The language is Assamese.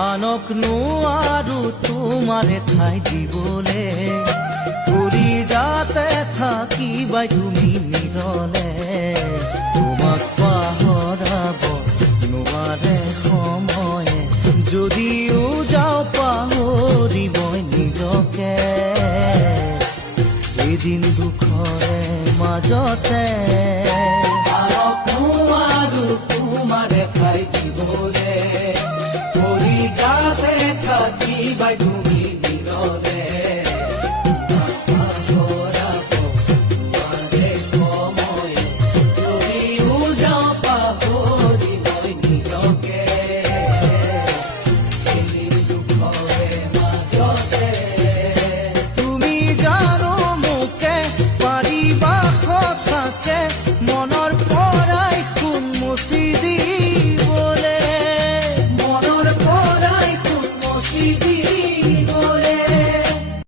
আনক নোৱাৰো তোমাৰে ঠাই দিবলে কৰি যাতে থাকিবাই তুমি নিৰলে তোমাক পাহৰাব নোৱাৰে সময়ে যদিও যাওঁ পাহৰিবই নিজকে এদিন দুখৰে মাজতে আনক নোৱাৰো তোমাৰে ঠাই দিবলে কৰি যাতে থাকিবাই তুমি নিৰলে তুমি জানো মোকে পাৰিবা সঁচাকে মনৰ পৰাই সোণ মচি দিবলে মনৰ পৰাই খুব মচি দি